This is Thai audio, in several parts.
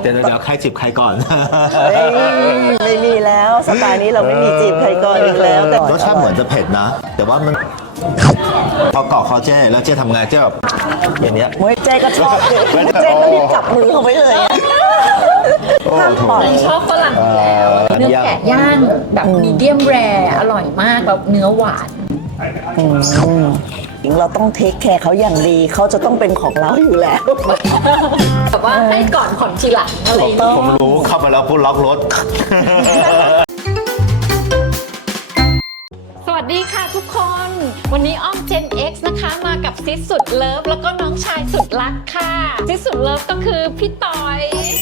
เดี๋ยวเดี๋ยวใครจีบใครก่อนเอ้ยไม่มีแล้วสไตล์นี้เราไม่มีจีบใครก่อนอีกแล้วแต่รสชาติเหมือนจะเผ็ดนะ แต่ว่ามันพอเกาะคอเจ้แล้วเจ้ทำไงเจ้แบบอย่างเนี้ย เมื่อเจ๊ก็ชอบเจ๊เจ๊ก็รีบจับมือเขาไว้เลยอะห้ามปล่อย ชอบฝรั่งอยู่แล้วอันเนื้อนี้แกะย่างแบบมีเดียมแรอร่อยมากแบบเนื้อหวานจริง เราต้องเทคแคร์เขาอย่างดีเขาจะต้องเป็นของเราอยู่แล้ว แบบว่าให้ก่อนผ่อนทีหลังอะไรอย่างต้เงี้อยงผมรู้เข้าไปแล้วพูดล็อกรถ สวัสดีค่ะทุกคน วันนี้อ้อม Gen X นะคะมากับซิสสุดเลิฟแล้วก็น้องชายสุดรักค่ะ ซิสสุดเลิฟก็คือพี่ต่อย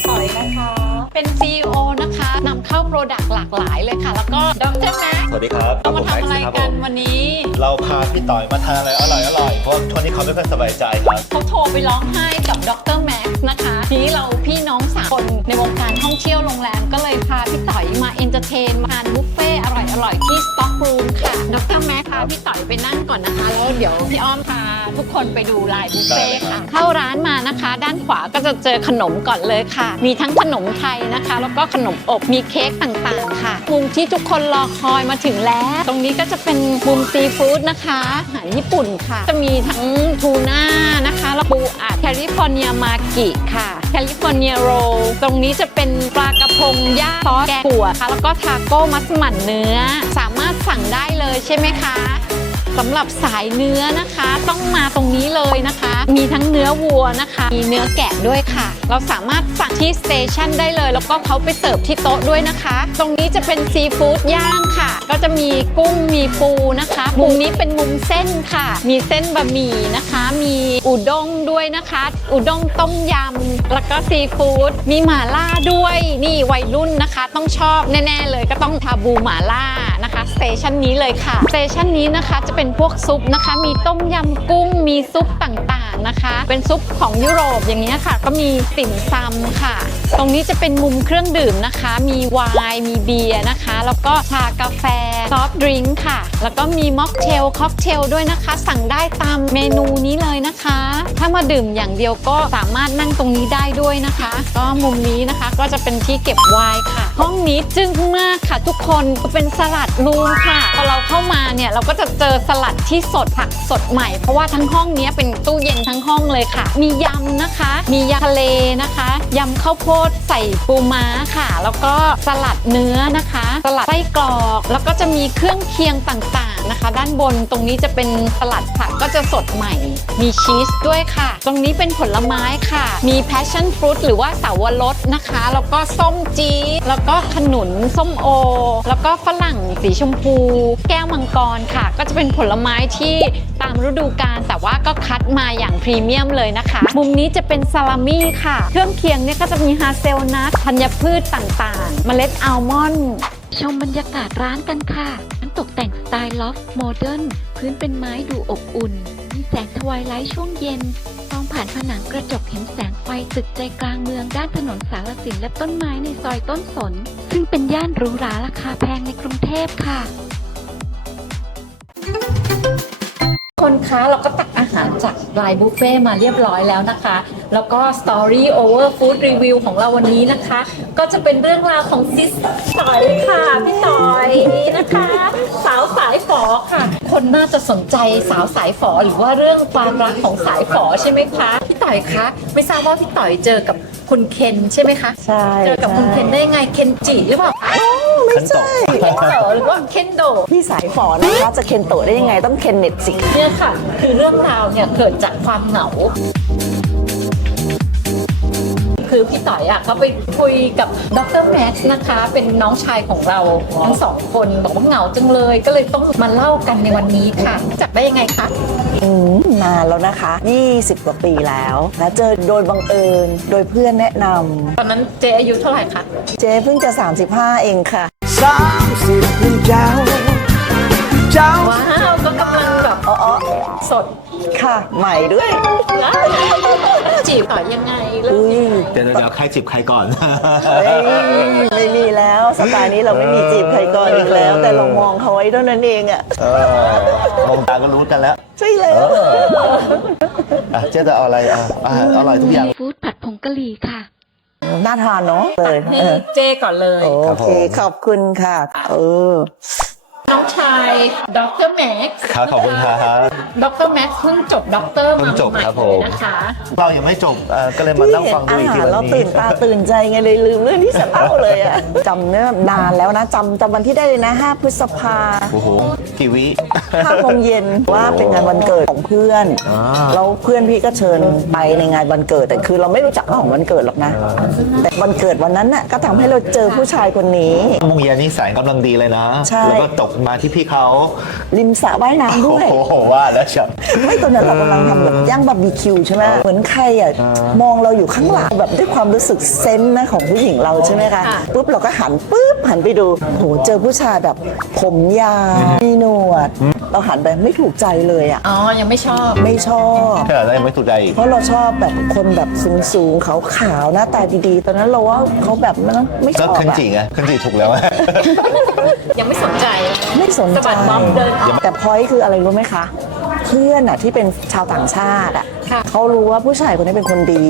ต่อยนะคะ เป็น CEO นะคะนำเข้าโปรดักต์หลากหลายเลยค่ะ แล้วก็ดรแม็กสวัสดีครับเรามาทำอะไรกันวันนี้ เราพาพี่ต่อยมาทานอะไรอร่อยอร่อยเพราะช่วงนี้เขาไม่ค่อยสบายใจครับเขาโทรไปร้องไห้กับดรแม็กซ์นะคะทีนี้เราพี่น้องสามคนในวงการท่องเที่ยวโรงแรมก็เลยพาพี่ต่อยมาเอนเตอร์เทนมาทานบุฟ พาพี่ต่อยไปนั่งก่อนนะคะ แล้วเดี๋ยวพี่อ้อมพาทุกคนไปดูลายบุฟเฟ่ค่ะ เข้าร้านมานะคะ ด้านขวาก็จะเจอขนมก่อนเลยค่ะ มีทั้งขนมไทยนะคะ แล้วก็ขนมอบมีเค้กต่างๆ ค่ะมุมที่ทุกคนรอคอยมาถึงแล้ว ตรงนี้ก็จะเป็นมุมซีฟู้ดนะคะอาหารญี่ปุ่นค่ะ จะมีทั้งทูน่านะคะแล้วปูอัดแคลิฟอร์เนียมากิค่ะแคลิฟอร์เนียโรลตรงนี้จะเป็นปลากระพงย่างซอสแกงขั่วค่ะแล้วก็ทาโก้มัสมั่นเนื้อ สามารถสั่งได้เลยใช่ไหมคะ สำหรับสายเนื้อนะคะต้องมาตรงนี้เลยนะคะ มีทั้งเนื้อวัวนะคะ มีเนื้อแกะด้วยค่ะ เราสามารถสั่งที่สเตชันได้เลย แล้วก็เขาไปเสิร์ฟที่โต๊ะด้วยนะคะ ตรงนี้จะเป็นซีฟู้ดย่างค่ะ ก็จะมีกุ้งมีปูนะคะ มุมนี้เป็นมุมเส้นค่ะ มีเส้นบะหมี่นะคะ มีอุด้งด้วยนะคะ อุด้งต้มยำแล้วก็ซีฟู้ดมีหม่าล่าด้วยนี่วัยรุ่นนะคะ ต้องชอบแน่ ๆ เลยก็ต้องทาบูหม่าล่า นะคะสเตชันนี้เลยค่ะสเตชันนี้นะคะจะเป็นพวกซุปนะคะ มีต้มยำกุ้งมีซุปต่างๆนะคะ เป็นซุปของยุโรปอย่างนี้ยค่ะ ก็มีติ่มซำค่ะ ตรงนี้จะเป็นมุมเครื่องดื่มนะคะ มีไวน์มีเบียร์นะคะ แล้วก็ชากาแฟซอฟต์ดริงก์ค่ะ แล้วก็มีม็อกเทลค็อกเทลด้วยนะคะ สั่งได้ตามเมนูนี้เลยนะคะ ถ้ามาดื่มอย่างเดียวก็สามารถนั่งตรงนี้ได้ด้วยนะคะ ก็มุมนี้นะคะก็จะเป็นที่เก็บไวน์ค่ะ ห้องนี้จึ้งมากค่ะ ทุกคนเป็นสลัดรูมค่ะพอเราเข้ามาเนี่ยเราก็จะเจอสลัดที่สดผักสดใหม่เพราะว่าทั้งห้องนี้เป็นตู้เย็นทั้งห้องเลยค่ะ มียำนะคะ มียำทะเลนะคะยำข้าวโพดใส่ปูม้าค่ะ แล้วก็สลัดเนื้อนะคะ สลัดไส้กรอก แล้วก็จะมีเครื่องเคียงต่างๆนะคะ ด้านบนตรงนี้จะเป็นสลัดผักก็จะสดใหม่ มีชีสด้วยค่ะ ตรงนี้เป็นผลไม้ค่ะ มี passion fruit หรือว่าสาวรสนะคะ แล้วก็ส้มจี๊ดแล้วก็ขนุนส้มโอ แล้วก็ฝรั่งสีชมพู แก้วมังกรค่ะ ก็จะเป็นผลไม้ที่ตามฤดูกาลแต่ว่าก็คัดมาอย่างพรีเมียมเลยนะคะ มุมนี้จะเป็นซาลามี่ค่ะ เครื่องเคียงเนี่ยก็จะมีฮาเซลนัทธัญพืชต่างๆ เมล็ดอัลมอนด์ชมบรรยากาศร้านกันค่ะร้านตกแต่งสไตล์ลอฟต์โมเดิร์นพื้นเป็นไม้ดูอบอุ่น มีแสงทวายไลท์ช่วงเย็นมองผ่านผนังกระจกเห็นแสงไฟตึกใจกลางเมืองด้านถนนสารสินและต้นไม้ในซอยต้นสน ซึ่งเป็นย่านหรูหราราคาแพงในกรุงเทพค่ะ คนคะเราก็ตัก หารจากลายบุฟเฟ่ต์มาเรียบร้อยแล้วนะคะ แล้วก็ Story Over Food Review ของเราวันนี้นะคะ ก็จะเป็นเรื่องราวของซิสต่อยค่ะพี่ต่อยนะคะ สาวสายฝอค่ะ คนน่าจะสนใจสาวสายฝอหรือว่าเรื่องความรักของสายฝอใช่ไหมคะพี่ต่อยคะไม่ทราบว่าพี่ต่อยเจอกับคุณเคนใช่ไหมคะใช่เจอกับคุณเคนได้ไงเคนจิหรือเปล่า ฉันตกเคนโตหรือว่าเคนโดพี่สายฝอนะคะจะเคนโตะได้ยังไงต้องเคนเน็ตสิเนี่ยค่ะ คือเรื่องราวเนี่ยเกิดจากความเหงาคือพี่ต่อยอะเขาไปคุยกับดรแม็กซ์นะคะ เป็นน้องชายของเราทั้งสองคนบอกว่าเหงาจังเลย ก็เลยต้องมาเล่ากันในวันนี้ค่ะจักได้ยังไงคะอืมนานแล้วนะคะ 20 กว่าปีแล้วนะเจอโดยบังเอิญโดยเพื่อนแนะนตอนนั้นเจอายุเท่าไหร่คะำเจ๊เพิ่งจะ 35 เองค่ะ สามสิบเป็นเจ้า เจ้า ว้าวก็กำลังแบบอ๋ออ๋อสดค่ะ ใหม่ด้วย จีบต่อยยังไงเรื่องอุ้ยเดี๋ยวเดี๋ยวใครจีบใครก่อน เอ้ยไม่มีแล้วสไตล์นี้เราไม่มีจีบใครก่อนอีกแล้ว แต่เรามองเขาไว้เท่านั้นเองอะเออมองตาก็รู้กันแล้ว ใช่แล้วอะเจ๊จะเอาอะไรอะอาหารอร่อยทุกอย่างฟู้ดผัดผงกะหรี่ค่ะ น่าทานเนาะเลยให้เออเจก่อนเลย โอครับเคผมขอบคุณค่ะ เออ น้องชายดรแม็กซ์ครับขอบคุณครับ ดรแม็กซ์เพิ่งจบด็อกเตอร์เพิ่มางจบใหม่ครับเลผยม นะคะเรายังไม่จบเอ่อก็เลยมานั่งฟังดูอีกทีอาหารวันเรานี้ตื่นตาตื่นใจไงเลยลืมเรื่องที่จะเล่าเลยอะจำเนี่ยนานแล้วนะจำจำวันที่ได้เลยนะ 5 พฤษภาโอ้โหกี่วิ ห้าโมงเย็นว่าเป็นงานวันเกิดของเพื่อนอ่าแล้วเพื่อนพี่ก็เชิญไปในงานวันเกิด แต่คือเราไม่รู้จักเรื่องของวันเกิดหรอกนะ แต่วันเกิดวันนั้นน่ะก็ทำให้เราเจอผู้ชายคนนี้โมงเย็นนี่แสงกำลังดีเลยนะใช่แล้วก็ตกมาที่พี่เขาริมสระว่ายน้ำด้วย โอ้โหว่าแล้วชับไม่ตอนนั้นเรากำลังทำแบบย่างบาร์บีคิวใช่ไหมเหมือนใครอะมองเราอยู่ข้างหลังแบบด้วยความรู้สึกเซนส์นะของผู้หญิงเราใช่ไหมคะค่ะปุ๊บเราก็หันปุ๊บหันไปดูโหเจอผู้ชายแบบผมยาวมีหนวดเราหันไปไม่ถูกใจเลยอะ อ๋อ ยังไม่ชอบ ไม่ชอบ ขนาดนั้นยังไม่ถูกใจอีก เพราะเราชอบแบบคนแบบสูงสูงๆขาวขาวๆหน้าตาดีๆ ตอนนั้นเราว่าเขาแบบนั้นไม่ชก็อบขึ้นอะจีไงขึ้นจีถูกแล้ว ยังไม่สนใจ ไม่สนสะใจ บัดบ๊อบเดินออกแต่พอยคืออะไรรู้ไหมคะ เพื่อนอะที่เป็นชาวต่างชาติอะค่ะ เขารู้ว่าผู้ชายคนนี้เป็นคนดี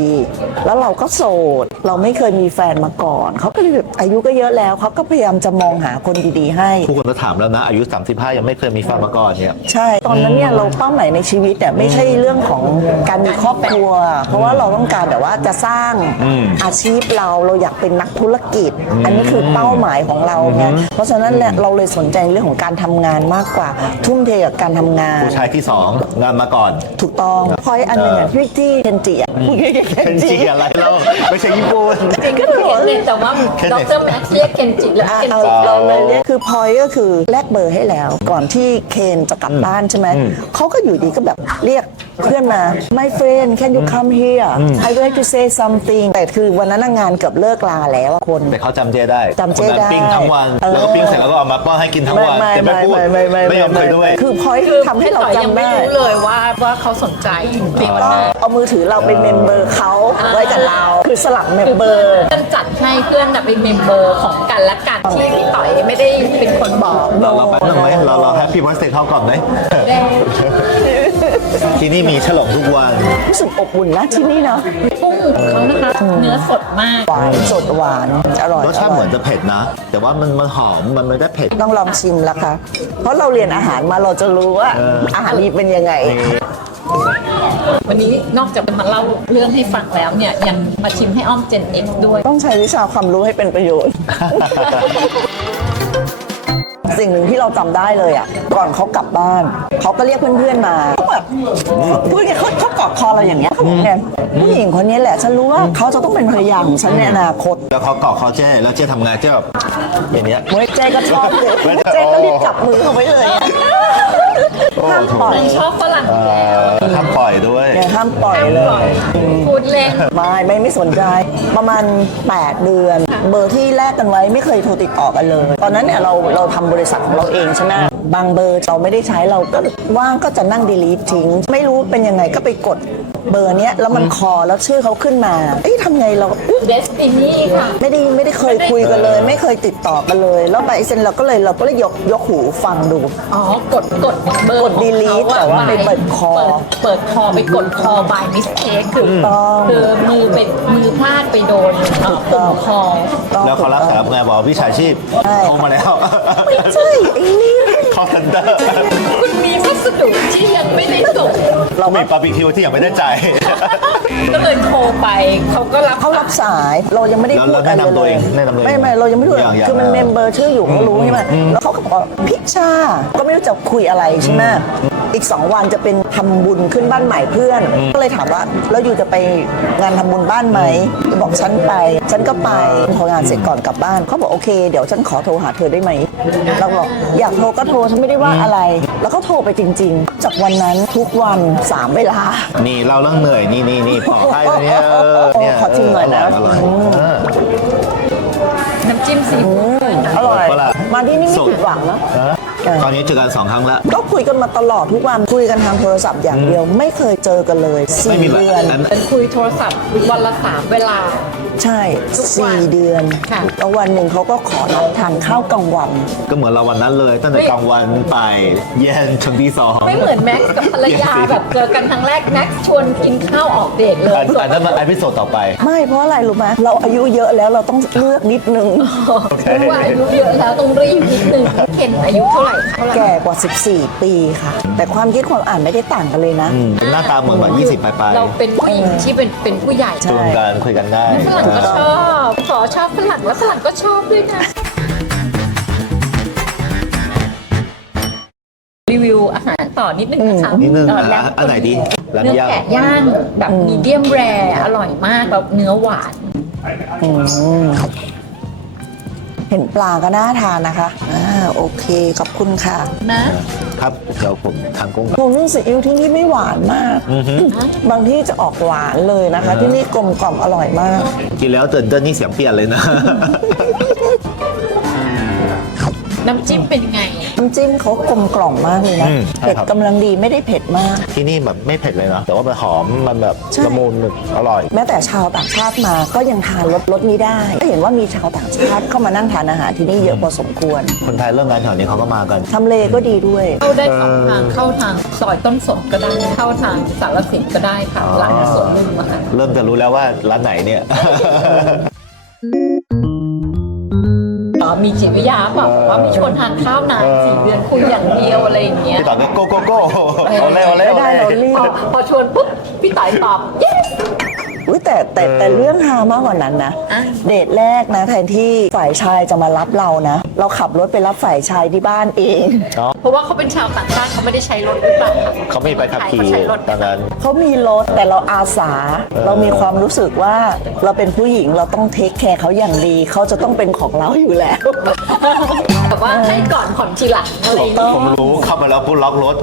แล้วเราก็โสด เราไม่เคยมีแฟนมาก่อน เขาก็เลยแบบอายุก็เยอะแล้ว เขาก็พยายามจะมองหาคนดีๆให้ผู้คนก็ถามแล้วนะ อายุ 35 ยังไม่เคยมีแฟนมาก่อนเนี่ยใช่ ตอนนั้นเนี่ยเราเป้าหมายในชีวิตเนี่ยไม่ใช่เรื่องของการมีครอบครัว เพราะว่าเราต้องการแบบว่าจะสร้างอืมอาชีพเราเราอยากเป็นนักธุรกิจ อันนี้คือเป้าหมายของเราไงเพราะฉะนั้นเนี่ยเราเลยสนใจเรื่องของการทำงานมากกว่า ทุ่มเทกับการทำงานผู้ชายที่ 2 งานมาก่อน ถูกต้องพอยอันหนึ่งอะที่ที่เคนจิอะพูดเคนเป็นจิจีอะไรเราไม่ใช่ญี่ปุ่นจริงก็คือเห็นแต่ว่าเคนดจิรแม็กซ์เรียกเคนจิแล้วอะเคนเอาจิเราเลยเรียกคือพอยก็คือแลกเบอร์ให้แล้วก่อนที่เคนจะกลับบ้านใช่ไหมเขาก็อยู่ดีก็แบบเรียกเพื่อนมา my friend can you come here I would like to say something แต่คือวันนั้นนะงานเกือบเลิกลาแล้วอะคนแต่เขาจำเจได้จำเจคนนั้นได้ปิ้งทั้งวันเออแล้วก็ปิ้งเสร็จแล้วก็เอามาป้อนให้กินทั้งวันไม่แต่ไม่ไม่พูดไม่ไม่ไม่ไม่ยอมคุยด้วยคือพอยคือทำให้เราพี่ต่อยยังจำไม่ได้รู้เลยว่าว่าเขาสนใจเพียงก็ว่าเอามือถือเราเป็นเมมเบอร์เขาไว้กับเราคือสลับเมมเบอร์เพื่อนจัดให้เพื่อนแบบเป็นเมมเบอร์ของกันและกันที่พี่ต่อยไม่ได้ เป็นคนบอกเราเราแป๊บนึงไหมเราเราแฮปปี้วันเสเข้าก่อนไหม ที่นี่มีฉลองทุกวัน รู้สึกอบอุ่นนะที่นี่เนาะกุ้งของเขานะคะ เนื้อสดมาก หวานสดหวาน อร่อยรสชาติร่ยเหมือนจะเผ็ดนะ แต่ว่ามันมันหอมมันไม่ได้เผ็ด ต้องลองชิมละค่ะ เพราะเราเรียนอาหารมาเราจะรู้ว่า เอออ อาหารดีเป็นยังไง วันนี้นอกจากจะมาเล่าเรื่องให้ฟังแล้วเนี่ย ยังมาชิมให้อ้อมเจนเอ็กด้วย ต้องใช้วิชาความรู้ให้เป็นประโยชน์ สิ่งหนึ่งที่เราจำได้เลยอะก่อนเขากลับบ้าน เขาก็เรียกเพื่อนๆมาเขาแบบพูดไงเขาเขากอดคอเราอย่างเงี้ยเขาบอกไงผู้หญิงคนนี้แหละ ฉันรู้ว่าเขาจะต้องเป็นภรรยาของฉันในอนาคต แล้วเขาเกาะคอเจ้แล้วเจ้ทำงานเจ้แบบอย่างเนี้ย เว้ยเจ๊ก็ชอบเลยเว้ยเจ๊ก็รีบจับมือเขาไว้เลย อะโอ้ห้ามโถปล่อย ชอบฝรั่งเอ่อห้ามปล่อยด้วยเนี่ยห้ามปล่อยเลย พูดเล่น ไม่ไม่ไม่สนใจประมาณ 8 เดือน เบอร์ที่แลกกันไว้ไม่เคยโทรติดต่อกันเลย ตอนนั้นเนี่ยเราเราทำบริษัทของเราเองใช่ไหมบางเบอร์เราไม่ได้ใช้เราก็ว่างก็จะนั่ง delete ทิ้ง ไม่รู้เป็นยังไงก็ไปกด เบอร์เนี้ยแล้วมันคอแล้วชื่อเขาขึ้นมาเอ้ยทำไงเราอุ๊ยเดสตินีค่ะ ไม่ได้ไม่ได้เคยคุยกันเลย ไม่เคยติดต่อกันเลย แล้วไปเซ็นเราก็เลยเราก็เลยยกยกหูฟังดู อ๋อกดกดเบอร์กด delete แต่ว่าไปเปิดคอ เปิดเปิดคอไปกดคอ by mistake คือต้องคือมือเป็นมือพลาดไปโดนเอ่อปุ่มคอต้องแล้วเขารับสารภาพไงบอกว่าวิชาชีพใช่ โทรมาแล้วใช่ไอ้นี่ค อลเซ็นเตอร์คุณมีพัสดุที่ยังไม่ได้ส่งเรามีบาร์บีคิวที่ยังไม่ได้จ่ายก็เลยโทรไปเขาก็รับเขารับสายเรายังไม่ได้แล้วพูดอะไรแล้วแนะนำตัวเลเอยงแนะนำตัวเองไม่ไม่เรายังไม่รู้อย่างอย่างคือมันเมมเบอร์ชื่ออยู่เขารู้ใช่ไหมแล้วเขาก็บอกว่าพิชชาก็ไม่รู้จะคุยอะไรใช่ไหม อีกสองวันจะเป็นทำบุญขึ้นบ้านใหม่เพื่อน ก็เลยถามว่าแล้วอยู่จะไปงานทำบุญบ้านไหมบอกฉันไป ฉันก็ไปพองานเสร็จก่อนกลับบ้านเขาบอกโอเค เดี๋ยวฉันขอโทรหาเธอได้ไหมเราบอกอยากโทรก็โทรฉันไม่ได้ว่าอะไร แล้วก็โทรไปจริง ๆ จากวันนั้นทุกวันสามเวลา นี่เราเรื่องเหนื่อยนี่นี่นี่ปอกให้เลยเนี่ยเออเนี่ยขอชิมหน่อยนะ ร่ร่อยเออน้ำจิ้มซีฟู้ดอร่อยปะล่ะมาที่นี่ไม่สุดผิดหวังนะ เออ ตอนนี้เจอกันสองครั้งแล้ว ก็คุยกันมาตลอดทุกวันคุยกันทางโทรศัพท์อย่างเดียว ไม่เคยเจอกันเลยไม่สี่มีแบบเดือนนั้นเป็นคุยโทรศัพท์วันละสามเวลา ใช่ทุกวันสี่เดือนค่ะ แล้ววันหนึ่งเขาก็ขอนัดทานข้าวกลางวัน ก็เหมือนเราวันนั้นเลย ตั้งแต่กลางวันไปเย็นถึงที่สองไม่เหมือนแม็กซ์กับภรรยาแบบเจอกันครั้งแรกแม็กซ์ชวนกินข้าวออกเดทเลยอันอันนั้นมันอพิโซดต่อไป ไม่เพราะอะไรรู้ไหมเราอายุเยอะแล้วเราต้องเลือกนิดนึงรู้ว่าอายุเยอะแล้วต้องรีบนิดนึงเคนอายุเท่าไหร่คะเท่าไหร่แก่กว่า 14 ปีค่ะ แต่ความคิดความอ่านไม่ได้ต่างกันเลยนะ อืมหน้าตาเหมือนแบบ20ปลายๆเราเป็นผู้หญิงที่เป็นเป็นผู้ใหญ่ใช่ จูนกันคุยกันได้ฝรั่งก็ชอบขอชอบฝรั่งแล้วฝรั่งก็ชอบด้วยนะรีวิวอาหารต่อนิดนึงนะคะนิดนึงเออะแล้วอันไหนดีร้านเนื้อย่าง แกะย่างแบบมีเดียมแรอร่อยมากแบบเนื้อหวาน อืม เห็นปลาก็น่าทานนะคะอ่าโอเคขอบคุณค่ะนะครับเดี๋ยวผมทานกุ้งก่อนหมูนึ่งซีอิ๊วที่นี่ไม่หวานมากบางที่จะออกหวานเลยนะคะ ที่นี่กลมกล่อมอร่อยมาก กินแล้วเตือนเตือนนี่เสียงเปลี่ยนเลยนะ น้ำจิ้มเป็นไง น้ำจิ้มเขากลมกล่อมมากเลยนะอืมใช่เผ็ดครับกำลังดีไม่ได้เผ็ดมาก ที่นี่แบบไม่เผ็ดเลยนะแต่ว่ามันหอมมันแบบใช่ ละมุนอร่อย แม้แต่ชาวต่างชาติมาก็ยังทานรสรสนี้ได้ก็เห็นว่ามีชาวต่างชาติเข้ามานั่งทานอาหารที่นี่เยอะพอสมควรคนไทยเริ่มงานแถวนี้เขาก็มากัน ทำเลก็ดีด้วย เข้าได้สองทางเข้าทางซอยต้นสนก็ได้ เข้าทางสารสินก็ได้ค่ะร้านสวนลุมอะค่ะ เริ่มจะรู้แล้วว่าร้านไหนเนี่ยอ๋อ มีจิตวิทยาเปล่าบอกว่าไม่ชวนทานข้าวนานสี่เดือนคุยอย่างเดียวอะไรอย่างเงี้ยพี่ต่อก็โก้โก้โก้เอาเร็วเอาเร็วไม่ได้เรารีบพอพอชวนปุ๊บพี่ต่อยตอบ yes อุ๊ยแต่แต่แต่เรื่องฮามากกว่านั้นนะ อะ เดทแรกนะแทนที่ฝ่ายชายจะมารับเรานะ เราขับรถไปรับฝ่ายชายที่บ้านเอง เพราะว่าเขาเป็นชาวต่างชาติเขาไม่ได้ใช้รถหรือเปล่าคะเขาไม่ไปขับขี่เขาใช้รถตอนนั้น เขามีรถแต่เราอาสา เรามีความรู้สึกว่าเราเป็นผู้หญิงเราต้องเทคแคร์เขาอย่างดี เขาจะต้องเป็นของเราอยู่แล้ว แบบว่าให้ก่อนผ่อนทีหลังอะไรอย่างต้เงี้อยงผมรู้เข้ามาแล้วปุ๊บล็อกรถ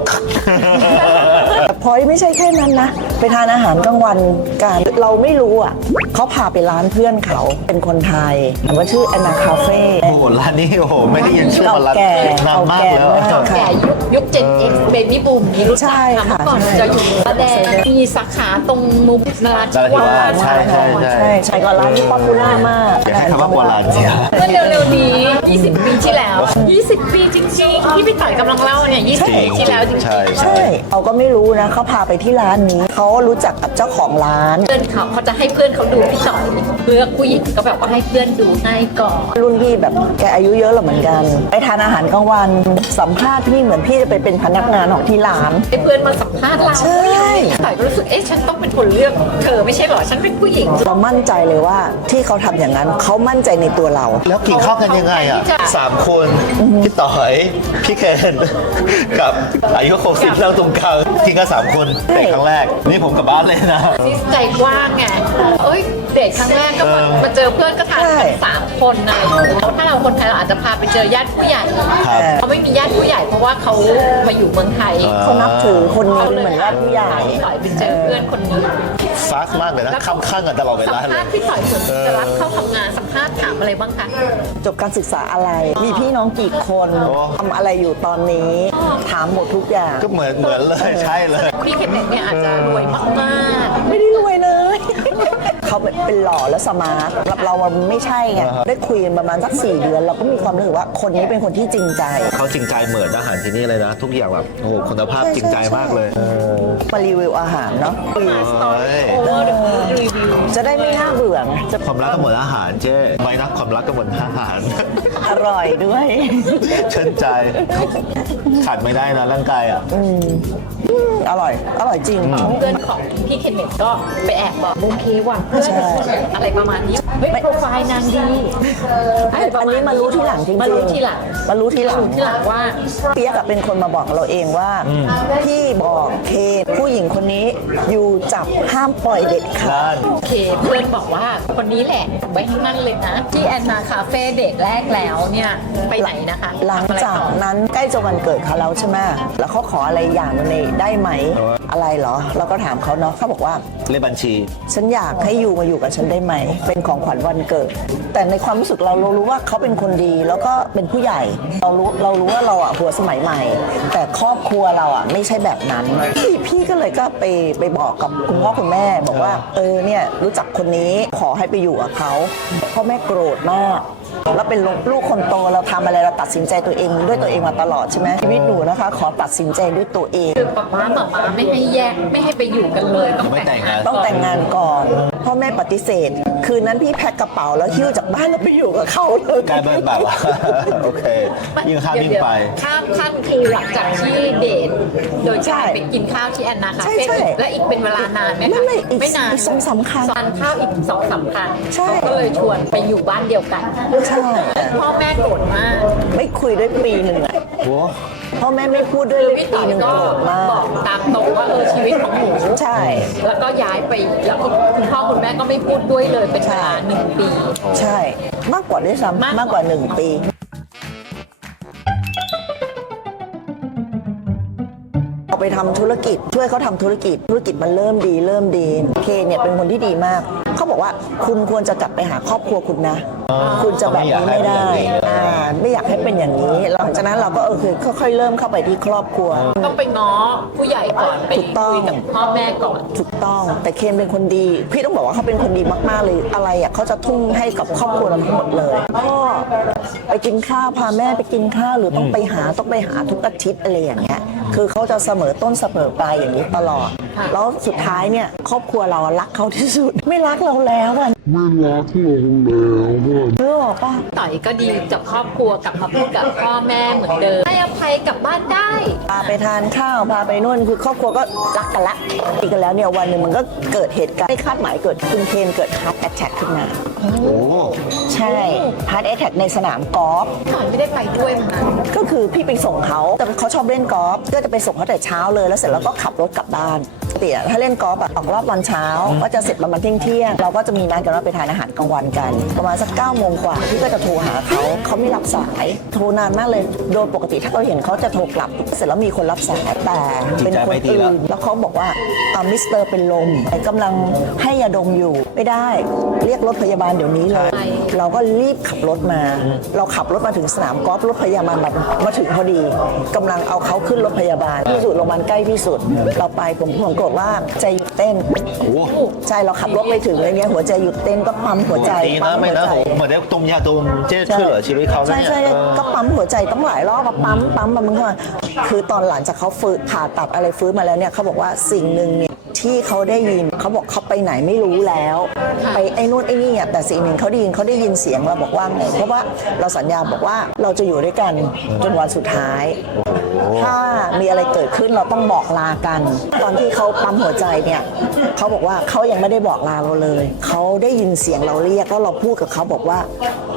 แต่ พอยไม่ใช่แค่นั้นนะ ไปทานอาหารกลางวันกันเราไม่รู้อะเขาพาไปร้านเพื่อนเขาเป็นคนไทยแต่ว่าชื่อแอนนาคาเฟ่โอ้โหร้านนี้โอ้โหไม่ได้ยินชื่อมาร้านเก่นานมากแล้วเก่ามากแก่ยุคยุค Gen X Baby Boom นี้รู้จักใช่ค่ะเมื่อก่อนใช่จะอยู่ระแดงมีสาขาตรงมุมนราธิวาสใช่ใช่ใช่ใช่ใช่ก็ร้านที่ป๊อปปูล่ามากอย่าให้คำว่าโบราณเสียเมื่อเร็วๆนี้ 20 ปีที่แล้ว 20 ปีจริงๆ ที่พี่ต่อยกำลังเล่าเนี่ย 20 ปีที่แล้วจริงใช่ๆใช่เราก็ไม่รู้นะเขาพาไปที่ร้านนี้ เขารู้จักกับเจ้าของร้านเพื่อนเขาเขาจะให้เพื่อนเขาดูพี่ต่อยเลือกผู้หญิงก็แบบว่าให้เพื่อนดูให้ก่อน รุ่นพี่แบบแกอายุเยอะแล้วเหมือนกัน ไปทานอาหารกลางวันสัมภาษณ์พี่เหมือนพี่จะไปเป็นพนักงานของที่ร้าน ให้เพื่อนมาสัมภาษณ์เราใช่ ต่อยก็รู้สึก เอ๊ะ ฉันต้องเป็นคนเลือก เธอไม่ใช่เหรอ ฉันเป็นผู้หญิง เรามั่นใจเลยว่าที่เขาทำอย่างนั้นเขามั่นใจในตัวเรา แล้วกินข้าวกันยังไงอะสามคน พี่ต่อย พี่เคนกับอายุหกสิบเราตรงกลางกินกันสามคนเป็นครั้งแรก นี่ผมกลับบ้านเลยนะ ใจกว้างไงเอ้ยเด็กครั้งแรกก็มาเออมาเจอเพื่อนก็ทานใช่กันสามคนอะไรอย่างเงี้ยแล้วถ้าเราคนไทยเราอาจจะพาไปเจอญาติผู้ใหญ่ครับ เขาไม่มีญาติผู้ใหญ่เพราะว่าเขามาอยู่เมืองไทยเขานับถือคนนี้เขาเลยเหมือนญาติผู้ใหญ่ พี่ต่อยไปเจอเพื่อนคนนี้ฟาสมากเลยนะข้ามข้างกันตลอดเวลาสัมเลภาย ษณ์พี่ต่อยเหมือนจะรับเข้าทำงานสัมภาษณ์ถามอะไรบ้างคะ จบการศึกษาอะไร มีพี่น้องกี่คนทำอะไรอยู่ตอนนี้ ถามหมดทุกอย่าง ก็เหมือนเหมือนเลยใช่เลย พี่เคเน็ตเนี่ยอาจจะรวยมากไม่ได้รวย เลยเขาเป็นหล่อและสมาร์ทรับเรามันไม่ใช่ไงได้คุยกันประมาณสักสี่เดือน เราก็มีความรู้สึกว่าคนนี้เป็นคนที่จริงใจ เขาจริงใจเหมือนอาหารที่นี่เลยนะ ทุกอย่างแบบโอ้โหคุณภาพจริงใจมากเลยเออมารีวิวอาหารเนาะๆสตอรี่โอเวอร์เดอะรีวิวจะได้ไม่น่าเบื่อไงจะความรักก็เหมือนอาหารเจ้ไม่นักความรักก็เหมือนอาหาร อร่อยด้วยชื่นใจขาดไม่ได้นะร่างกายอะอร่อย อร่อยจริงเพื่อนของพี่เคนเน็ตก็ไปแอบบอกโอเคว่ะเพื่อนใช่ อะไรประมาณนี้เฮ้ยโปรไฟล์นางดีอะไรประอันมาณนี้มารู้ทีหลังจริงๆมารู้ทีหลังมารู้ทีหลังมารู้ทีหลังว่า เปียกอะเป็นคนมาบอกเราเองว่า พี่บอกเคนผู้หญิงคนนี้อยู่จับห้ามปล่อยเด็ดขาด โอเคเพื่อนบอกว่าคนนี้แหละไว้ให้นั่นเลยนะ ที่แอนนาคาเฟ่เดทแรกแล้วเนี่ยไปไหนนะคะหลังจากนั้นใกล้จะวันเกิดเขาแล้วใช่ไหมแล้วเขาขออะไรอย่างหนึงเลยได้ไหม อะไรเหรอ เราก็ถามเขาเนาะเขาบอกว่า เลขบัญชี ฉันอยากให้อยู่ยูมาอยู่กับฉันได้ไหม เป็นของขวัญวันเกิด แต่ในความรู้สึกเราเรารู้ว่าเขาเป็นคนดีแล้วก็เป็นผู้ใหญ่ เรารู้เรารู้ว่าเราอะหัวสมัยใหม่ แต่ครอบครัวเราอะไม่ใช่แบบนั้น พี่พี่ก็เลยก็ไปไปบอกกับคุณพ่อคุณแม่ บอกว่า เออเนี่ยรู้จักคนนี้ขอให้ไปอยู่กับเขาพ่อแม่โกรธมาก แล้วเป็นลูกคนโตเราทำอะไรเราตัดสินใจตัวเองด้วยตัวเองมาตลอดใช่ไหมชีวิตหนูนะคะ ขอตัดสินใจด้วยตัวเองคือป๊าป๊าหมามาไม่ให้แยกไม่ให้ไปอยู่กันเลยต้องไม่แต่งงานต้องแต่งงานก่อนพ่อแม่ปฏิเสธ คืนนั้นพี่แพ็คกระเป๋าแล้วหิ้วจากบ้านแล้วไปอยู่กับเขาเลยกลายเป็นแบบว่าโอเคยิ่งข้ามยิ่งไปข้ามขั้นคือหลังจากที่เดทโดยการไปกินข้าวที่แอนนาคาใช่เฟ่ใช่และอีกเป็นเวลานานไหมคะไม่ไม่อีกไม่นานอีกสองสามครั้งทานข้าวอีกสองสามครั้งใช่เขาก็เลยชวนไปอยู่บ้านเดียวกันใช่พ่อแม่โกรธมากไม่คุยด้วยปีหนึ่งอะโอ้พ่อแม่ไม่พูดด้วยคือเลยพี่ปีต่อยหนึ่งก็โกรธมาบอกกตามตรงว่าเออชีวิตของหนูใช่ แล้วก็ย้ายไปแล้วก็คุณพ่อคุณแม่ก็ไม่พูดด้วยเลยเป็นเวลาหนึ่งปี ใช่ มากกว่าด้วยซ้ำมากกว่า มากกว่าหนึ่งปี เอาไปทำธุรกิจช่วยเขาทำธุรกิจธุรกิจมันเริ่มดี เริ่มดี เคเนี่ยเป็นคนที่ดีมาก เขาบอกว่าคุณควรจะกลับไปหาครอบครัวคุณนะ คุณจะแบบนี้ไม่ได้อ่าไม่อยากให้เป็นอย่างนี้หลังจากนั้นเราก็เออคือค่อยๆเริ่มเข้าไปที่ครอบครัว ต้องไปง้อผู้ใหญ่ก่อนไปถูกต้อง คุยกับพ่อแม่ก่อน ถูกต้องแต่เคนเป็นคนดี พี่ต้องบอกว่าเขาเป็นคนดีมากๆเลยอะไรอะเขาจะทุ่มให้กับครอบครัวเราทั้งหมดเลยพ่อ ไปกินข้าวพาแม่ไปกินข้าวหรือต้องไปหาต้องไปหาทุกอาทิตย์อะไรอย่างเงี้ยคือเขาจะเสมอต้นเสมอปลายอย่างนี้ตลอดค่ะแล้วสุดท้ายเนี่ยครอบครัวเรารักเขาที่สุด ไม่รักเราแล้วอะไม่รักเราแล้วอะเลือกป่ะต่อยก็ดีกับครอบครัวกลับมาพูดกับพ่อแม่เหมือนเดิมให้อภัยกลับบ้านได้พาไปทานข้าวพาไปนู่นคือครอบครัวก็รักกันละดีกันแล้วเนี่ยวันหนึ่งมันก็เกิดเหตุการณ์ไม่คาดหมายเกิดคุณเคนเกิดฮาร์ดแอทแทกขึ้นมา โอ้ใช่ฮาร์ดแอทแทกในสนามกอล์ฟต่อยไม่ได้ไปด้วยมันก็คือพี่ไปส่งเขาแต่เขาชอบเล่นกอล์ฟก็จะไปส่งเขาแต่เช้าเลยแล้วเสร็จแล้วก็ขับรถกลับบ้านปกติอะถ้าเล่นกอล์ฟอะออกรอบตอนเช้า ก็จะเสร็จประมาณเที่ยงเที่ยงๆเราก็จะมีนัดกันว่าไปทานอาหารกลางวันกัน ประมาณสักเก้าโมงกว่าพี่ก็จะโทรหาเขาเขาไม่รับสายโทรนานมากเลยโดยปกติถ้าเขาเห็นเขาจะโทรกลับ เสร็จแล้วมีคนรับสายแต่เป็นคนอื่นแล้วเขาบอกว่าอ่ามิสเตอร์เป็นลมกำลังให้ยาดมอยู่ไม่ได้ เรียกรถพยาบาลเดี๋ยวนี้เลย เราก็รีบขับรถมา เราขับรถมาถึงสนามกอล์ฟรถพยาบาลมามาถึงพอดีกำลังเอาเขาขึ้นรถพยาบาลที่สุดโรงพยาบาลใกล้ที่สุด เราไปผมผมกดว่าใจหยุดเต้นโหใช่เราขับรถไปถึงเลยเนี่ยหัวใจหยุดเต้นก็ปั๊มหัวใจดีปั๊นะมไม่หัวนะใจ ผมเหมือนได้ต้มยาตูมเจ๊ช่วยเหลือชีวิตเขานะใช่เนี่ยใช่เออ ก็ปั๊มหัวใจต้องหลายรอบอะปั๊มปั๊มปั๊มมันเข้ามาคือตอนหลังจากเขาฟื้นผ่าตัดอะไรฟื้นมาแล้วเนี่ยเขาบอกว่าสิ่งหนึ่งเนี่ย ที่เขาได้ยินเขาบอกเขาไปไหนไม่รู้แล้วค่ะไปไอ้นู่นไอ้นี่อะแต่สิ่งหนึ่งเขาได้ยินเขาได้ยินเสียงเราบอกว่าไงเพราะว่าเราสัญญาบอกว่าเราจะอยู่ด้วยกันจนวันสุดท้าย ถ้ามีอะไรเกิดขึ้นเราต้องบอกลากัน ตอนที่เขาปั๊มหัวใจเนี่ยเขาบอกว่าเขายังไม่ได้บอกลาเราเลย เขาได้ยินเสียงเราเรียกแล้วเราพูดกับเขาบอกว่า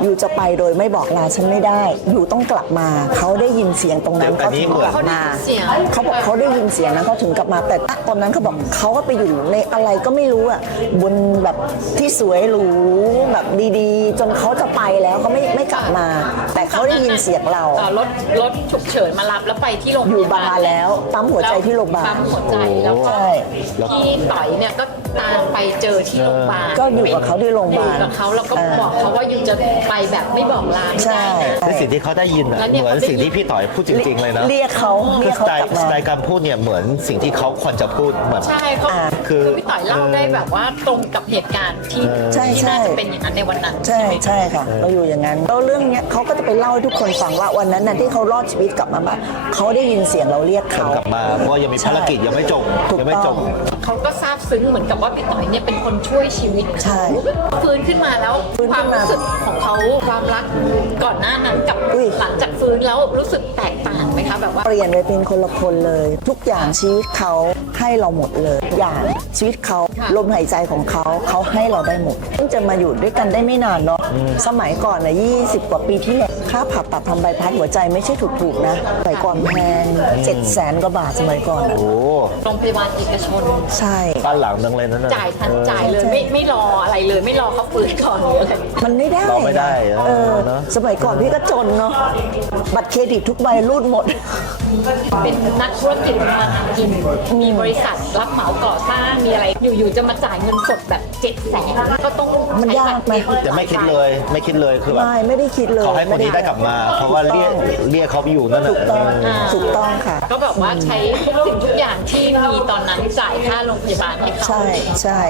อยู่จะไปโดยไม่บอกลาฉันไม่ได้ อยู่ต้องกลับมา เขาได้ยินเสียงตรงนั้นเดี๋ยวเขาถึงอันนี้กลับเขาได้มายินเสียงเขาบอกเขาได้ยินเสียงนั้นเขาถึงกลับมา แต่ณตอนนั้นเขาบอกเขาก็ไปอยู่ในอะไรก็ไม่รู้อะบนแบบที่สวยหรูแบบดีๆ จนเขาจะไปแล้วเขาไม่ไม่กลับมา แต่เขาได้ยินเสียงเรา อ่รถรถฉุกเฉินมารับแล้วไปที่โรงพอยู่ยาบาบาลลแล้วปั๊มหัวใจที่โรงพยาบาลปั๊มหัวใจแล้วก็ใช่พี่ต่อยเนี่ยก็ตามไปเจอที่โรงพยาบาลก็อยู่กับเขาที่โรงพยาบาลอยู่กับเขาแล้วก็บอกเขาว่ายูจะไปแบบไม่บอกลาไม่ใช่ได้นะเป็นสิ่งที่เขาได้ยินอะแล้วเนี่ย เหมือนเขาได้สิ่งที่พี่ต่อยพูดจริง ๆ เลยนะเรียกเขาเรีคืยอกสเขาไตกลัล์บสมาไตล์การพูดเนี่ยเหมือนสิ่งที่เขาควรจะพูดเหมือนใช่เขาอ่าคือคือพี่ต่อยเล่าได้แบบว่าตรงกับเหตุการณ์ที่ใช่ที่ใช่ น่าจะเป็นอย่างนั้นในวันนั้นใช่ไหม ใช่ค่ะ เราอยู่อย่างนั้นแล้วเรื่องเนี้ยเขาก็จะไปเล่าให้ทุกคนฟังว่าวันนั้นน่ะที่เขารอดชีวิตกลับมาบ้านเขาได้ยินเสียงเราเรียกเขา กลับมาเพราะยังมีภารกิจยังไม่จบถูกยังไม่จบ ต้อง เขาก็ซาบซึ้งเหมือนกับว่าพี่ต่อยเนี่ยเป็นคนช่วยชีวิตใช่เขาฟื้นขึ้นมาแล้วฟื้นคขึ้วามนมารู้สึกของเขาความรักก่อนหน้านั้นกับอุ้ย หลังจากฟื้นแล้วรู้สึกแตกต่างไหมคะแบบว่า เปลี่ยนไปเป็นคนละคนเลย ทุกอย่างชีวิตเขาให้เราหมดเลยอย่างชีวิตเขาค่ะ ลมหายใจของเขาเขาให้เราได้หมดเพิ่งจะมาอยู่ด้วยกันได้ไม่นานเนาะสมัยก่อนนะ20 กว่าปีที่แล้ว ค่าผ่าตัดทำใบพัดหัวใจไม่ใช่ถูกๆนะสมัยก่อนแพง7 0 0 0 0 0กว่าบาทสมัยก่อนอะโอ้โรงพยาบาลเอกชน ใช่ บ้านหลังนึงเลยนั่นน่ะจ่ายทันออจ่ายเลยไม่ไม่รออะไรเลย ไม่รอเขาฟื้นก่อนหรืออะไรมันไม่ได้เราไม่ได้อะเออเออเนอะสมัยก่อนพี่ก็จนเนาะบัตรเครดิตทุกใบรูดหมด เป็นนักธุรกิจมาหากิน มีบริษัทรับเหมาก่อสร้างมีอะไรอยู่ๆจะมาจ่ายเงินสดแบบเจ็ดแสนก็ต้องมันยากไหม จะไม่คิดเลย ไม่คิดเลยคือแบบไม่ไม่ได้คิดเลยเขาให้คนนี้ได้กลับมา เพราะว่าเรียกเรียกเขาไปอยู่นั่นน่ะถูกต้องเออถูกต้องค่ะ ก็แบบว่าใช้ทุกสิ่งทุกอย่างที่มีตอนนั้นจ่ายค่าโรงพยาบาลให้เขาใช่ใช่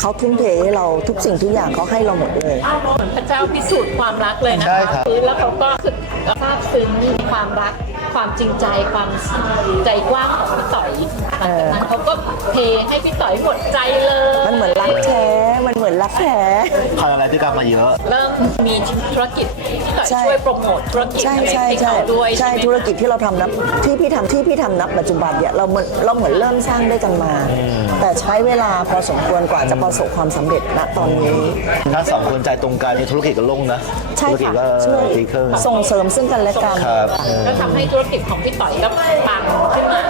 เขาทุ่มเทให้เราทุกสิ่งทุกอย่างเขาให้เราหมดเลย เหมือนพระเจ้าพิสูจน์ความรักเลยนะใช่คะครับคือแล้วเขาก็คือซาบซึ้งความรักความจริงใจความใจกว้างของพี่ต่อยหลังจากนั้นเขาก็เทให้พี่ต่อยหมดใจเลย มันเหมือนรักแท้มัน เหมือนรักแท้ผ่านอะไรด้วยกันมาเยอะ เริ่มมีธุรกิจที่ต่อยใช่ช่วยโปรโมทธุรกิจใช่ให้ใช่ให้ใช่เขาด้วยใช่ไหมธุรกิจที่เราทำนับที่พี่ทำที่พี่ทำนับปัจจุบันเนี่ยเราเหมือนเราเหมือนเริ่มสร้างด้วยกันมา แต่ใช้เวลาพอสมควรกว่าจะประสบความสำเร็จณตอนนี้ถ้าสองคนใจตรงกันในธุรกิจก็ลงนะใช่ธุรกิจค่ะก็ช่วยดีขึ้นส่งเสริมซึ่งกันและกันครับเออก็ทำให้ธุรกิจของพี่ต่อยก็ปังขึ้นมา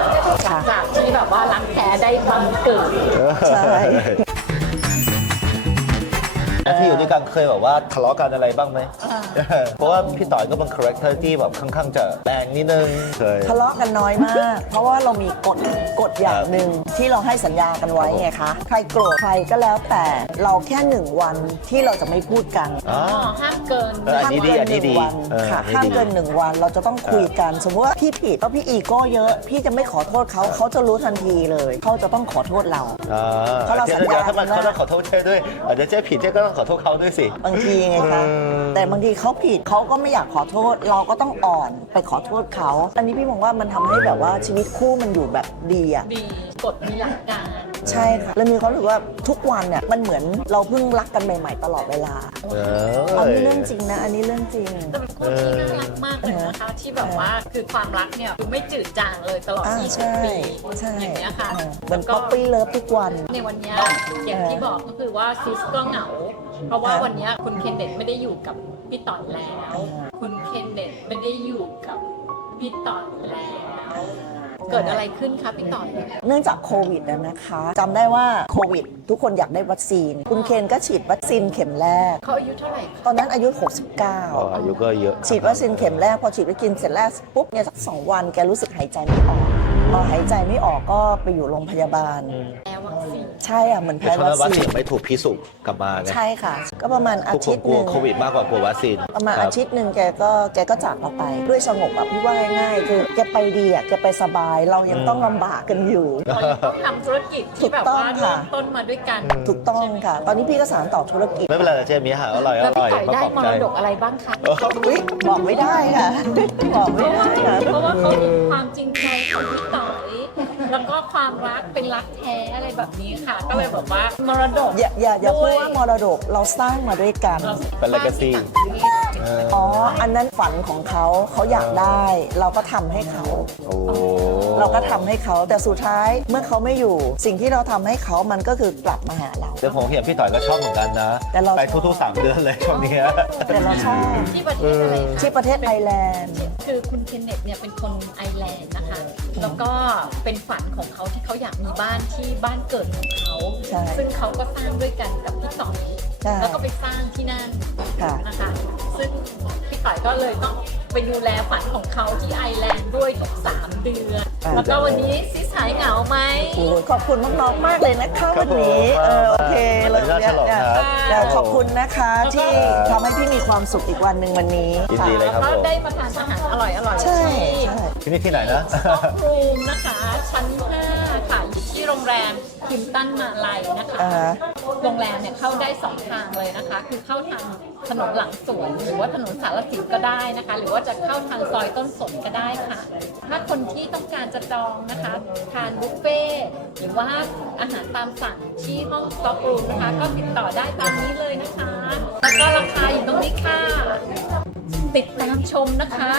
หลังจากที่แบบว่ารักแท้ได้บังเกิด ใช่ ที่อยู่ด้วยกันเคยแบบว่าทะเลาะกันอะไรบ้างไหมเพราะว่าพี่ต่อยก็เป็นคาแรคเตอร์ที่แบบค่อนข้างจะแรงนิดนึงเคย ทะเลาะกันน้อยมาก เพราะว่าเรามีกฎกฎอย่างหนึ่งที่เราให้สัญญากันไว้ไงคะ ใครโกรธใครก็แล้วแต่เราแค่หนึ่งวันที่เราจะไม่พูดกันอ๋อห้ามเกิน เอออันนี้ดีอันนี้ดีห้ามเออเกินหนึ่งวันค่ะอันนี้ห้ามดีเกินหนึ่งวันเราจะต้องคุยกัน สมมติว่าพี่ผิดแล้วพี่อีโก้เยอะ พี่จะไม่ขอโทษเขาเขาจะรู้ทันทีเลย เขาจะต้องขอโทษเรา อ่าเพราะเราสัญญา ถ้ามันกันว่าเขาต้องขอโทษเจ๊ด้วยอาจจะเจ๊ผิดเจ๊ก็ต้องขอโทษเขาด้วยสิ บางทีไงคะเออแต่บางทีเขาผิดเขาก็ไม่อยากขอโทษ เราก็ต้องอ่อนไปขอโทษเขา อันนี้พี่มองว่ามันทำให้แบบว่าชีวิตคู่มันอยู่แบบดีอะ ดีกฎมีหลักการ ใช่ค่ะแล้วมีความรู้สึกว่าทุกวันเนี่ยมันเหมือนเราเพิ่งรักกันใหม่ ๆ ตลอดเวลา เออันอนี้เรื่องจริงนะ อันนี้เรื่องจริง แต่เป็นคู่ที่น่ารักมากเลยนะคะ ที่แบบว่าคือความรักเนี่ยคือไม่จืดจางเลยตลอดอ่า20ใช่ปีใช่อย่างเงี้ยค่ะเออเหมือนแล้วป๊อปปี้เลิฟทุกวัน ในวันเนี้ยอย่างที่บอกก็คือว่าซิสก็เหงา เพราะว่าวันเนี้ยคุณเคนเนตไม่ได้อยู่กับพี่ต่อยแล้ว คุณเคนเนตไม่ได้อยู่กับพี่ต่อยแล้ว เกิดอะไรขึ้นคะพี่ต่อย เนื่องจากโควิดอะนะคะจำได้ว่าโควิด ทุกคนอยากได้วัคซีน คุณเคนก็ฉีดวัคซีนเข็มแรก เขาอายุเท่าไหร่คะ ตอนนั้นอายุอ๋อ69 อายุก็เยอะฉีดวัคซีนเข็มแรก พอฉีดวัคซีนเสร็จแล้วปุ๊บเนี่ยสักสองวันแกรู้สึกหายใจไม่ออกพอหายใจไม่ออกก็ไปอยู่โรงพยาบาลแอร์วัคซีน ใช่อะเหมือนแต่แพ้ช่วงวันั้คนวัคซีซีนนไม่ถูกพิสูจน์กลับมาไงใช่ค่ะ ก็ประมาณอาทุกคทินตย์กหลัวนึ่งโควิดมากกว่ากลัววัคซีนประมาณคบอาทิตย์หนึ่งแกก็แกก็จากเราไปด้วยสงบแบบพี่ว่าง่ายๆคือแกไปดีอะแกไปสบายเรายังต้องลำบากกันอยู่เรายังต้องทำธุรกิจที่แบบว่าถูกต้องค่ะเริ่มต้นมาด้วยกันถูกต้องค่ะ ตอนนี้พี่ก็สานต่อธุรกิจไม่เป็นไรนะเจ๊มีอาหารอร่อยอแล้วร่พี่อยต่อยมาได้ปลอบมใจรดกอะไรบ้างคะอุ๊ยบอกไม่ได้ค่ะบอกไม่ได้ค่ะเพราะว่าเขาเห็นความจริงใจของพี่ต่อย แล้วก็ความรักเป็นรักแท้อะไรแบบนี้ค่ะ ก็เลยแบบว่ามรดกอย่าอย่าอย่าพูดว่ามรดกเราสร้างมาด้วยกัน เป็น legacy เอออ๋อ อันนั้นฝันของเขาเขาอยากได้ เราก็ทำให้เขา โอ้เราก็ทำให้เขาแต่สุดท้ายเมื่อเขาไม่อยู่ สิ่งที่เราทำให้เขามันก็คือกลับมาหาเราแต่ผมเห็นพี่ต่อยก็ชอบเหมือนกันนะ แต่เรา ไปทุกๆสามเดือนเลยช่วงเนี้ย แต่เราชอบที่ประเทศอะไรคะที่ประเทศไอร์แลนด์ คือคุณเคนเนตเนี่ยเป็นคนไอร์แลนด์นะคะ แล้วก็เป็นฝันของเขาที่เขาอยากมีบ้านที่บ้านเกิดของเขา ใช่ ซึ่งเขาก็สร้างด้วยกันกับพี่ต่อย ใช่แล้วก็ไปสร้างที่นั่นค่ะ นะคะ ซึ่งพี่ต่อยก็เลยต้องไปดูแลฝันของเขาที่ไอร์แลนด์ด้วยทุกสามเดือนอ่า แล้วก็วันนี้ซิสหายเหงาไหม โอ้ยขอบคุณน้องๆมากเลยนะคะครัวับนนี้ผมเออโอเควันนี้น่าฉลองครับเดี๋ยวขอบคุณนะคะที่ทำให้พี่มีความสุขอีกวันหนึ่งวันนี้ยินค่ะดีเลยครับแล้วผก็มได้มาทานอาหารอร่อยอร่อยๆใช่ที่ใช่ ที่นี่ที่ไหนนะรูมนะคะ ชั้น 5 ค่ะอยู่ที่ โรงแรมคิมตันมาลัยนะคะ อ่าฮะ โรงแรมเนี่ยเข้าได้สองทางเลยนะคะ คือเข้าทางถนนหลังสวน หรือว่าถนนสารสินก็ได้นะคะ หรือว่าจะเข้าทางซอยต้นสนก็ได้ค่ะ ถ้าคนที่ต้องการจะจองนะคะ ทานบุฟเฟ่ต์หรือว่าอาหารตามสั่งที่ห้องสต็อกรูมนะคะ ก็ติดต่อได้ตามนี้เลยนะคะ แล้วก็ราคาอยู่ตรงนี้ค่ะ ติดตามชมนะคะ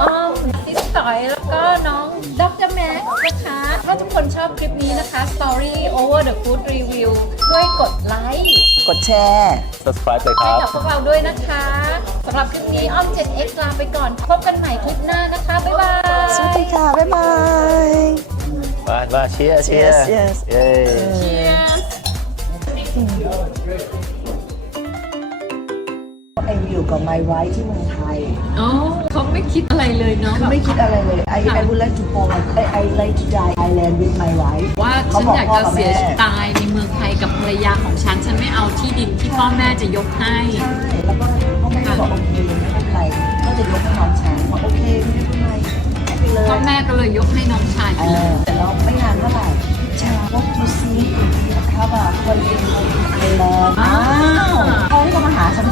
อ้อมซิสต่อยแล้วก็น้องดรแม็กนะคะ ถ้าทุกคนชอบคลิปนี้นะคะ Story over the food review ช่วยกดไลค์ กดแชร์ subscribe เลยคให้รับ กับพวกเราด้วยนะคะสำหรับคลิปนี้อ้อม 7x ลาไปก่อน พบกันใหม่คลิปหน้านะคะ บ๊ายบาย สวัสดีค่ะ บ๊ายบาย มามาเชียร์เชียร์ Cheers, cheers เย้ ไออยู่กับ my wife ที่เมืองไทย อ๋อเขาไม่คิดอะไรเลยเนาะคือไม่คิดอะไรเลย I I would like to go I I like to die Thailand with my wife ว่าเขาฉันบอกอยากพ่อจะกับเสียแม่ตายในเมืองไทยกับภรรยาของฉัน ฉันไม่เอาที่ดินที่พ่อแม่จะยกให้ ใช่แล้วก็พ่อแม่ก็บอกโอเคไม่เป็นไรก็จะยกให้น้องชายบอกโอเคไม่เป็นไรให้ไปเลยพ่อแม่ก็เลยยกให้น้องชายไปเอเลอยแต่เราไม่นานเท่าไหร่ชา what to see ครับอะคนเรียนคนไอแลนด์อ้าวพอย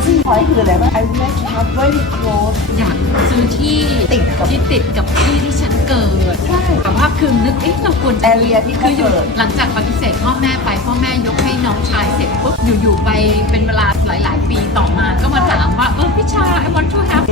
ก็มาหาฉันสิพอยคืออะไรว่า I would like to have very close อยากซื้อที่ติดกับที่ติดกับที่ที่ฉันเกิดใช่แต่ว่าคือนึกเอ๊ะเราควรจะ Area ที่คืออยู่เขาเกิด หลังจากปฏิเสธพ่อแม่ไปพ่อแม่ยกให้น้องชายเสร็จปุ๊บอยู่ๆไปเป็นเวลาหลาย ๆ ปีต่อมาก็มาถามว่า เออพี่ชา I want to have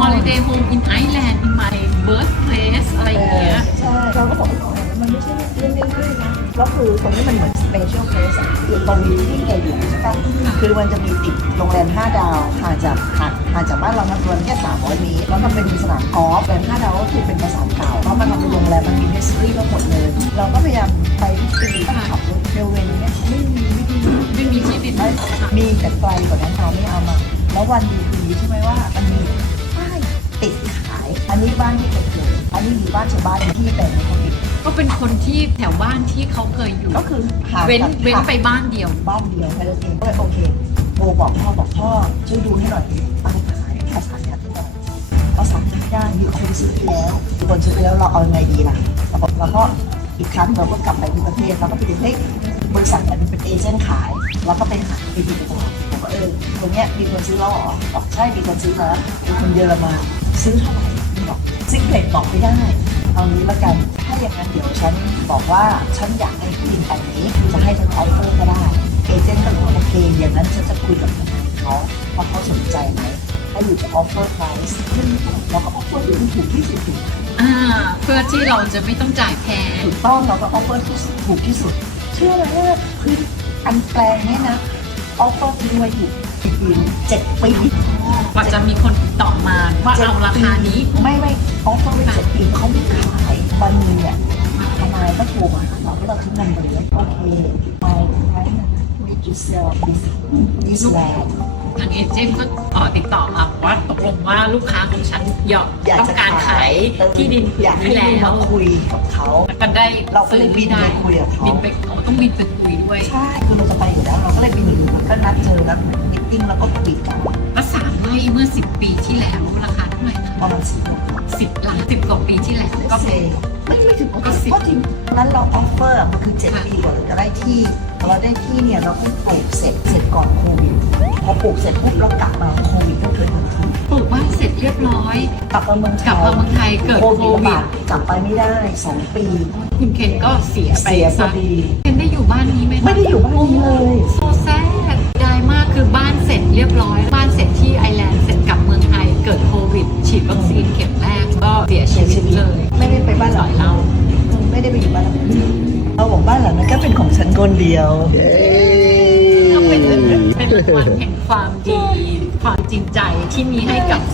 holiday home in Ireland in my birthplace อะไรอย่างเงี้ย ใช่ เราก็บอกว่ามันไม่ใช่เรื่องง่ายๆนะแล้วคือตรงนี้มันเหมือน special place อะคือตรงนี้ที่แกอยู่ใช่ปะคือมันจะมีติดโรงแรม5ดาวห่างจากห่างห่าจากบ้านเรานะประมแค่300เมตรแล้วก็เป็นสนามกอล์ฟโรงแรม5ดาวก็คือเป็นภาษาเก่าเพราะมันทำเป็นโรงแรมมันมี history มาหมดเลย เราก็พยายามไปทุกปีก็ขับรถเร็วเวงเนี่ยไม่มีไม่มีไม่มีที่ดินไม่มีแต่ไกลกว่านั้นเราไม่เอามาแล้ววันดีคืนใช่ไหมว่ามันมีป้ายติดขาย อันนี้บ้านที่เคยเกิดอันนี้มีบ้านชาวบ้านที่แต่ไม่เขาปิด ก็เป็นคนที่แถวบ้านที่เขาเคยอยู่ ก็คือห่างเว้นจากเว้นไปบ้านเดียว บ้านเดียวแค่นั้นเองก็เลยโอเคโบบอกพ่อบอกพ่อช่วยดูให้หน่อยป้ายขายภาษาเนี่ยให้หน่อยภาษาไม่ได้มีคนซื้อไปแล้วมีคนซื้อไปแล้วเราเอายังไงดีล่ะเราก็เราก็อีกครั้งเราก็กลับไปที่ประเทศเราก็ไปดูเฮ้ยบริษัทเนี่ยมันเป็นเอเจนต์ขายเราก็ไปหาไปดูตลาดบอกว่าเออคนเนี้ยมีคนซื้อแล้วเหรอบอกใช่มีคนซื้อแล้วเป็นคนเยอรมันซื้อเท่าไหร่บอกซิกเรตบอกไม่ได้ เอางี้ละกัน ถ้าอย่างนั้นเดี๋ยวฉันบอกว่าฉันอยากให้ที่ดินแปลงนี้จะให้ฉันออฟเฟอร์ก็ได้ เอเจนต์ก็บอกว่าโอเคอย่างนั้นฉันจะคุยกับทนายเขาว่าเขาสนใจไหมถ้าอยู่จะออฟเฟอร์ไพรซ์เราก็ออฟเฟอร์อยู่ที่ถูกที่สุดถูกอ่าเพื่อที่เราจะไม่ต้องจ่ายแพงถูกต้องเราก็ออฟเฟอร์ที่ถูกที่สุด เชื่อไหมว่าคืออันแปลงเนี่ยนะออฟเฟอร์ทิ้งไว้อยู่กี่ปีเจ็ดปี กว่าจะมีคนติดต่อมาว่าเอาราคานี้ ไม่ไม่ออฟเฟอร์ไว้เจ็ดปีเขาไม่ขายวันหนึงเนี่ยทนายก็โทรมาหาเราที่เราทิ้งเงินไปเลยโอเคไปไปนะ need to sell this this land ทางเอเจนต์ก็ต่อติดต่อมาบอกว่าตกลงว่าลูกค้าของฉันยอยากต้องการขายที่ดินอยากให้นี้ลูกแล้มาวคุยกับเขาก็ได้เราก็เลยบินไปคุยกับเขาบินไปต้องบินไปคุยด้วย ใช่ คือเราจะไปอยู่แล้ว เราก็เลยบินอยู่ก็นัดเจอแล้วมิทติ้งแล้วก็คุยกันแล้วสา มไร่เมื่อ 10 ปีที่แล้วราคาเท่าไหร่นะประมาณสิบหกสิบล้านสิบกว่าปีที่แล้วก็ก็เซเป็น ไม่ไม่ถึงก็สิบก็จริงนั้นเราออฟเฟอร์มันคือเจ็ดค่ะปีกว่าเราจะได้ที่พอเราได้ที่เนี่ยเราก็ปลูกเสร็จเสร็จก่อนโควิดพอปลูกเสร็จปุ๊บเรากลับมาโควิดก็เกิดทันทีปลูกบ้านเสร็จเรียบร้อย กลับมาเมืองไทกลัยบมาเมืองไทยเกิดโคโควิด ระวิบาดดกลับไปไม่ได้สองปี คุณเคนก็เสียไปเสียพอซะดี เคนได้อยู่บ้านนี้ไหมคะไม่ได้อยู่บ้านนี้เลย โซแซดได้มากคือบ้านเสร็จเรียบร้อย ฉีดวัคซีนเข็มแรกก็เสียชีวิตเลยไม่ได้ไปบ้านหลังเรา ไม่ได้ไปอยู่บ้านหลังเราบอกบ้านหลังนั้นก็เป็นของฉันคนเดียวก็เป็นเป็นรางวัลแห่งความดี ความจริงใจที่มีให้กับสังค